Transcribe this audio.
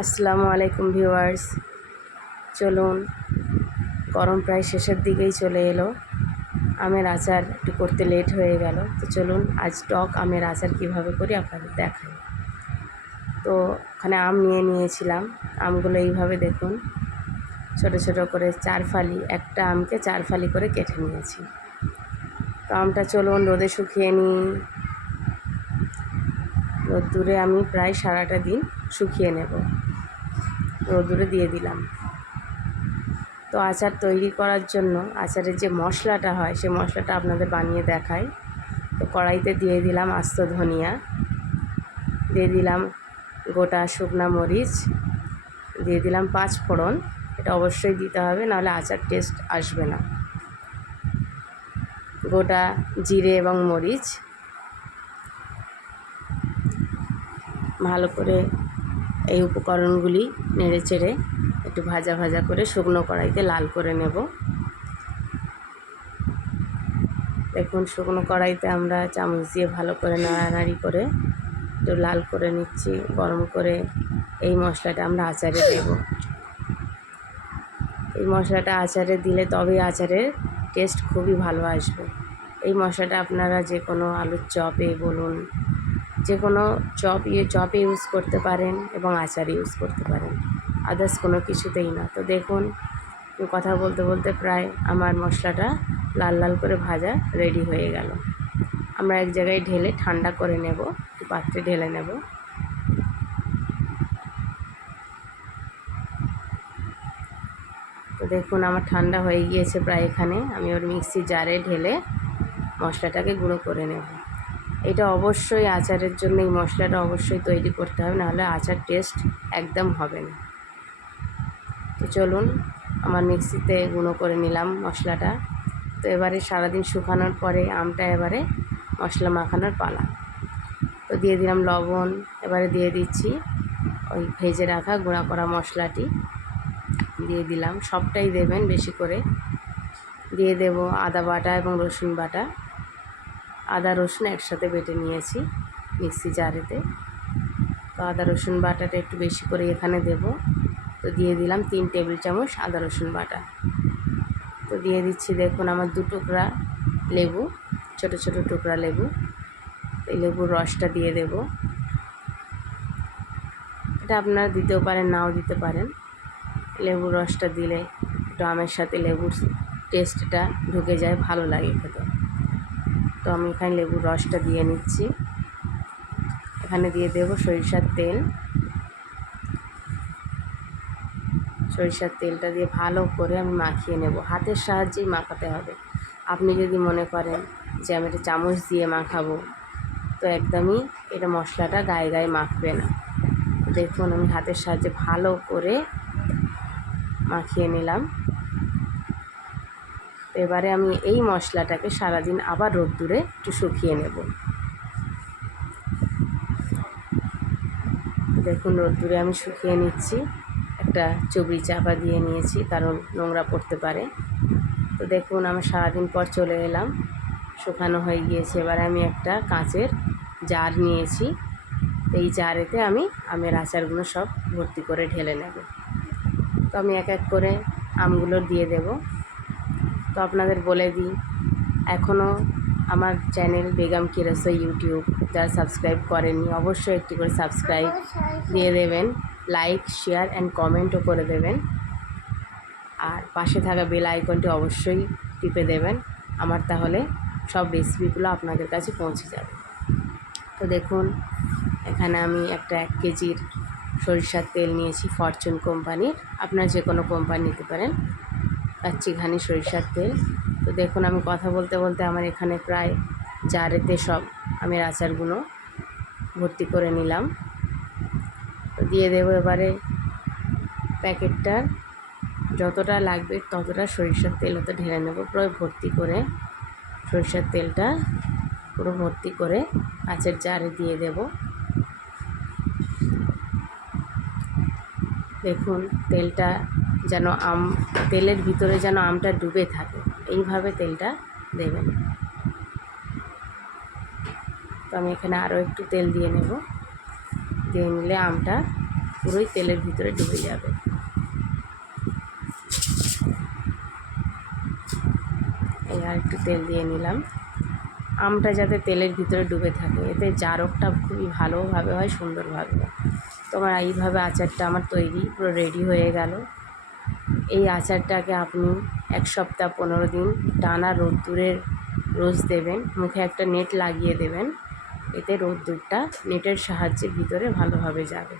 আসসালামু আলাইকুম ভিউয়ার্স, চলুন। গরম প্রায় শেষের দিকেই চলে এলো। আমের আচার একটু করতে লেট হয়ে গেল, তো চলুন আজ টক আমের আচার কিভাবে করি আপনাদের দেখাই। তো ওখানে আম নিয়েছিলাম। আমগুলো এইভাবে দেখুন, ছোট ছোট করে 4 ফালি, একটা আমকে 4 ফালি করে কেটে নিয়েছি। তো আমটা চলুন রোদে শুকিয়ে নিই। রোদ্দুরে আমি প্রায় সারাটা দিন শুকিয়ে নেব। রোদ্দুরে দিয়ে দিলাম। তো আচার তৈরি করার জন্য আচারের যে মশলাটা হয় সেই মশলাটা আপনাদের বানিয়ে দেখাই। তো কড়াইতে দিয়ে দিলাম আস্ত ধনিয়া, দিয়ে দিলাম গোটা শুকনা মরিচ, দিয়ে দিলাম 5 ফোড়ন। এটা অবশ্যই দিতে হবে, নাহলে আচার টেস্ট আসবে না। গোটা জিরে এবং মরিচ ভালো করে এই উপকরণগুলি নেড়ে চেড়ে একটু ভাজা ভাজা করে শুকনো কড়াইতে লাল করে নেব। দেখুন শুকনো কড়াইতে আমরা চামচ দিয়ে ভালো করে নাড়ানাড়ি করে একটু লাল করে নিচ্ছি। গরম করে এই মশলাটা আমরা আচারে দেব। এই মশলাটা আচারে দিলে তবে আচারের টেস্ট খুবই ভালো আসবে। এই মশলাটা আপনারা যে কোনো আলুর চপে বলুন, যে কোনো চপে ইউজ করতে পারেন এবং আচারে ইউজ করতে পারেন, আদার্স কোনো কিছুতেই না। তো দেখুন কথা বলতে বলতে প্রায় আমার মশলাটা লাল লাল করে ভাজা রেডি হয়ে গেল। আমরা এক জায়গায় ঢেলে ঠান্ডা করে নেব, একটু পাত্রে ঢেলে নেব। তো দেখুন আমার ঠান্ডা হয়ে গিয়েছে প্রায়। এখানে আমি ওর মিক্সি জারে ঢেলে মশলাটাকে গুঁড়ো করে নেব। এটা অবশ্যই আচারের জন্য এই মশলাটা অবশ্যই তৈরি করতে হবে, নাহলে আচার টেস্ট একদম হবে না। তো চলুন আমার মিক্সিতে গুঁড়ো করে নিলাম মশলাটা। তো এবারে সারাদিন শুকানোর পরে আমটা এবারে মশলা মাখানোর পালা। তো দিয়ে দিলাম লবণ, এবারে দিয়ে দিচ্ছি ওই ভেজে রাখা গুঁড়া করা মশলাটি দিয়ে দিলাম। সবটাই দেবেন বেশি করে। দিয়ে দেব আদা বাটা এবং রসুন বাটা। আদা রসুন একসাথে বেটে নিয়েছি মিক্সি জারেতে। তো আদা রসুন বাটাটা একটু বেশি করে এখানে দেব। তো দিয়ে দিলাম 3 টেবিল চামচ আদা রসুন বাটা। তো দিয়ে দিচ্ছি দেখুন আমার 2 টুকরা লেবু, ছোট ছোট টুকরা লেবু। এই লেবুর রসটা দিয়ে দেব। এটা আপনারা দিতেও পারেন, নাও দিতে পারেন। লেবুর রসটা দিলে একটু আমের সাথে লেবুর টেস্টটা ঢুকে যায়, ভালো লাগে খেতে। তো আমি এখানে লেবুর রসটা দিয়ে নিচ্ছি। এখানে দিয়ে দেব সরিষার তেল। সরিষার তেলটা দিয়ে ভালো করে আমি মাখিয়ে নেব। হাতের সাহায্যেই মাখাতে হবে। আপনি যদি মনে করেন যে আমি এটা চামচ দিয়ে মাখাবো, তো একদমই এটা মশলাটা গায়ে গায়ে মাখবে না। দেখুন আমি হাতের সাহায্যে ভালো করে মাখিয়ে নিলাম। এবারে আমি এই মশলাটাকে সারাদিন আবার রোদ্দুরে একটু শুকিয়ে নেব। দেখুন রোদ্দুরে আমি শুকিয়ে নিচ্ছি। একটা চুবড়ি চাপা দিয়ে নিয়েছি, কারণ নোংরা পড়তে পারে। তো দেখুন আমি সারাদিন পর চলে এলাম, শুকানো হয়ে গিয়েছে। এবার আমি একটা কাঁচের জার নিয়েছি। এই জারেতে আমি আমের আচারগুলো সব ভর্তি করে ঢেলে নেব। তো আমি এক এক করে আমগুলো দিয়ে দেব। তো আপনাদের বলে দিই, এখনও আমার চ্যানেল বেগম কি রসোই ইউটিউব যারা সাবস্ক্রাইব করেননি, অবশ্যই একটি করে সাবস্ক্রাইব দিয়ে দেবেন, লাইক শেয়ার অ্যান্ড কমেন্টও করে দেবেন। আর পাশে থাকা বেল আইকনটি অবশ্যই টিপে দেবেন আমার, তাহলে সব রেসিপিগুলো আপনাদের কাছে পৌঁছে যাবে। তো দেখুন এখানে আমি একটা 1 কেজির সরিষার তেল নিয়েছি, ফরচুন কোম্পানির। আপনারা যে কোনো কোম্পানি নিতে পারেন। কাচ্চি ঘানি সরিষার তেল। তো দেখুন আমি কথা বলতে বলতে আমার এখানে প্রায় জারেতে সব আমের আচারগুলো ভর্তি করে নিলাম। তো দিয়ে দেবো এবারে প্যাকেটটার যতটা লাগবে ততটা সরিষার তেল ওতে ঢেলে নেব। প্রায় ভর্তি করে সরিষার তেলটা পুরো ভর্তি করে কাঁচের জারে দিয়ে দেব। দেখুন তেলটা যেন তেলের ভিতরে যেন আমটা ডুবে থাকে, এইভাবে তেলটা দেবেন। তো আমি এখানে আরও একটু তেল দিয়ে নেব। দিয়ে নিলে আমটা পুরোই তেলের ভিতরে ডুবে যাবে। এই আর একটু তেল দিয়ে নিলাম। আমটা যাতে তেলের ভিতরে ডুবে থাকে, এতে জারকটা খুবই ভালোভাবে হয়, সুন্দরভাবে হয়। তোমার এইভাবে আচারটা আমার তৈরি পুরো রেডি হয়ে গেল। এই আচারটাকে আপনি 1 সপ্তাহ 15 দিন টানা রোদ্দুরের রোজ দেবেন, মুখে একটা নেট লাগিয়ে দেবেন, এতে রোদ্দুরটা নেটের সাহায্যে ভিতরে ভালোভাবে যাবে।